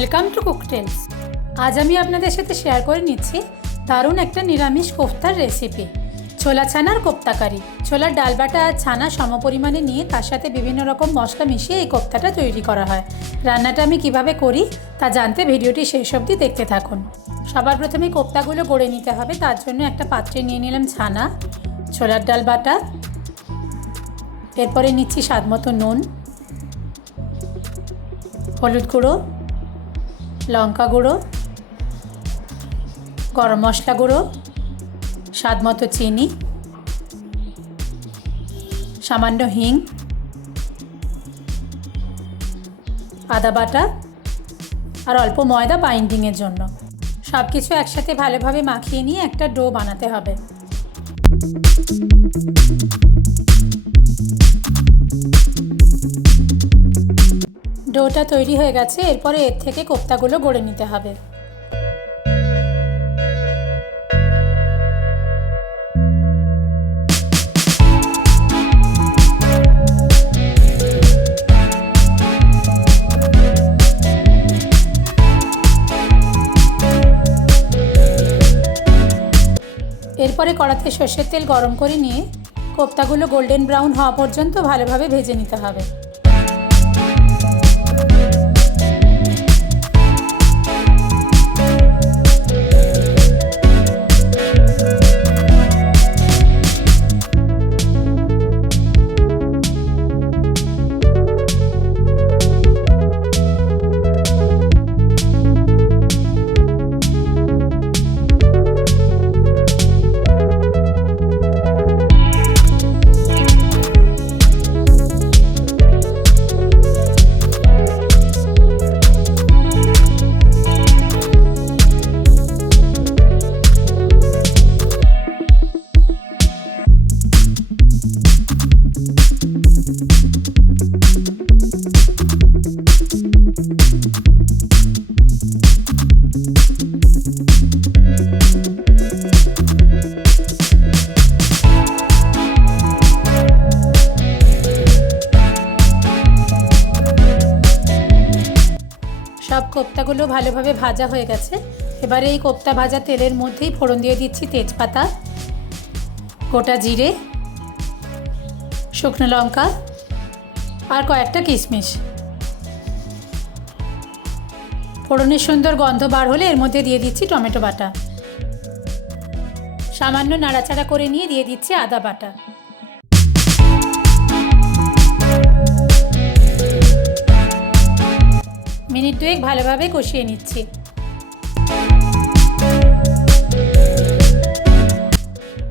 Welcome to কুকটেলস। আজ আমি আপনাদের সাথে শেয়ার করে নিচ্ছি দারুণ একটা নিরামিষ কোফতার রেসিপি, ছোলা ছানার কোফতা কারি। ছোলার ডাল বাটা আর ছানা সমপরিমাণে নিয়ে তার সাথে বিভিন্ন রকম মশলা মিশিয়ে এই কোফতাটা তৈরি করা হয়। রান্নাটা আমি কিভাবে করি তা জানতে ভিডিওটি শেষ অবধি দেখতে থাকুন। সবার প্রথমে কোফতাগুলো গড়ে নিতে হবে। তার জন্য একটা পাত্রে নিয়ে নিলাম ছানা, ছোলার ডাল বাটা, এরপরে নিচ্ছি স্বাদ মতো নুন, হলুদ গুঁড়ো, লঙ্কা গুঁড়ো, গরম মশলা গুঁড়ো, স্বাদ মতো চিনি, সামান্য হিং, আদা বাটা আর অল্প ময়দা বাইন্ডিংয়ের জন্য। সব কিছু একসাথে ভালোভাবে মাখিয়ে নিয়ে একটা ডো বানাতে হবে। ডোটা তৈরি হয়ে গেছে। এরপরে এর থেকে কোফতাগুলো গড়ে নিতে হবে। এরপরে কড়াতে সর্ষের তেল গরম করে নিয়ে কোফতাগুলো গোল্ডেন ব্রাউন হওয়া পর্যন্ত ভালোভাবে ভেজে নিতে হবে। সব কোফতাগুলো ভালোভাবে ভাজা হয়ে গেছে। এবারে এই কোফতা ভাজা তেলের মধ্যেই ফোড়ন দিয়ে দিচ্ছি তেজপাতা, গোটা জিরে, শুকনো লঙ্কা আর কয়েকটা কিশমিশ। ফোড়নের সুন্দর গন্ধ বার হলে এর মধ্যে দিয়ে দিচ্ছি টমেটো বাটা। সামান্য নাড়াচাড়া করে নিয়ে দিয়ে দিচ্ছি আদা বাটা। মিনিট দুয়েক ভালোভাবে কষিয়ে নিচ্ছি।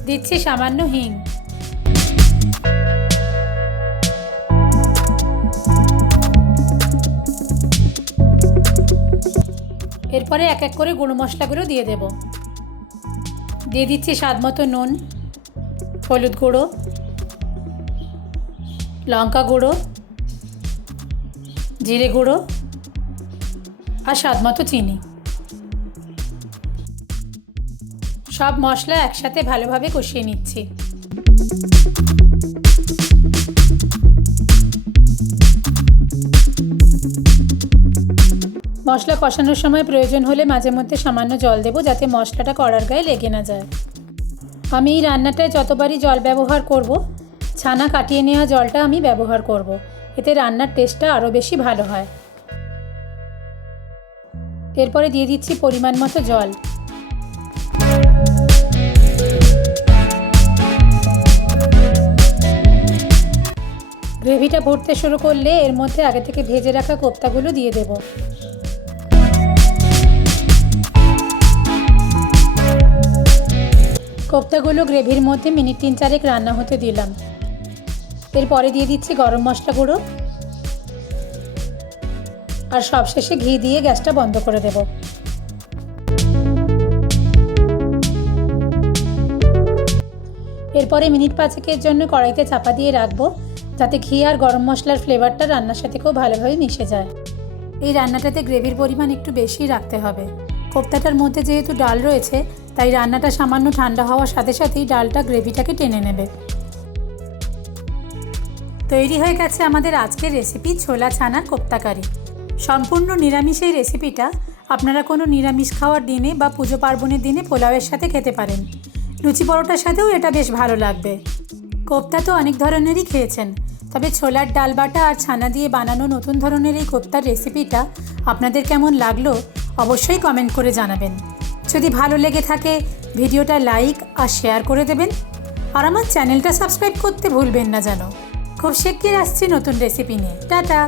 দিচ্ছি সামান্য হিং। এরপরে এক এক করে গুঁড়ো মশলাগুলো দিয়ে দেব। দিয়ে দিচ্ছি স্বাদ মতো নুন, হলুদ গুঁড়ো, লঙ্কা গুঁড়ো, জিরে গুঁড়ো আর স্বাদ মতো চিনি। সব মশলা একসাথে ভালোভাবে কষিয়ে নিচ্ছি। মশলা কষানোর সময় প্রয়োজন হলে মাঝে মধ্যে সামান্য জল দেব, যাতে মশলাটা কড়ার গায়ে লেগে না যায়। আমি এই রান্নাটায় যতবারই জল ব্যবহার করব, ছানা কাটিয়ে নেওয়া জলটা আমি ব্যবহার করব। এতে রান্নার টেস্টটা আরও বেশি ভালো হয়। এরপরে দিয়ে দিচ্ছি পরিমাণ মতো জল। গ্রেভিটা ফুটতে শুরু করলে এর মধ্যে আগে থেকে ভেজে রাখা কোফতাগুলো দিয়ে দেব। কোফতাগুলো গ্রেভির মধ্যে মিনিট 3-4 রান্না হতে দিলাম। এরপরে দিয়ে দিচ্ছি গরম মশলা গুঁড়ো আর সবশেষে ঘি দিয়ে গ্যাসটা বন্ধ করে দেব। এরপরে মিনিট 5-এর জন্য কড়াইতে চাপা দিয়ে রাখবো, যাতে ঘি আর গরম মশলার ফ্লেভারটা রান্নার সাথে খুব ভালোভাবে মিশে যায়। এই রান্নাটাতে গ্রেভির পরিমাণ একটু বেশি রাখতে হবে। কোফতাটার মধ্যে যেহেতু ডাল রয়েছে, তাই রান্নাটা সামান্য ঠান্ডা হওয়ার সাথে সাথেই ডালটা গ্রেভিটাকে টেনে নেবে। তৈরি হয়ে গেছে আমাদের আজকের রেসিপি ছোলা ছানার কোফতা কারি। সম্পূর্ণ নিরামিষ এই রেসিপিটা আপনারা কোনো নিরামিষ খাওয়ার দিনে বা পুজো পার্বণের দিনে পোলাওয়ের সাথে খেতে পারেন। লুচি পরোটার সাথেও এটা বেশ ভালো লাগবে। কোফতা তো অনেক ধরনেরই খেয়েছেন, তবে ছোলার ডাল বাটা আর ছানা দিয়ে বানানো নতুন ধরনের এই কোফতার রেসিপিটা আপনাদের কেমন লাগলো অবশ্যই কমেন্ট করে জানাবেন। যদি ভালো লেগে থাকে ভিডিওটা লাইক আর শেয়ার করে দেবেন, আর আমার চ্যানেলটা সাবস্ক্রাইব করতে ভুলবেন না যেন। খুব শিগগির আসছি নতুন রেসিপি নিয়ে। টাটা।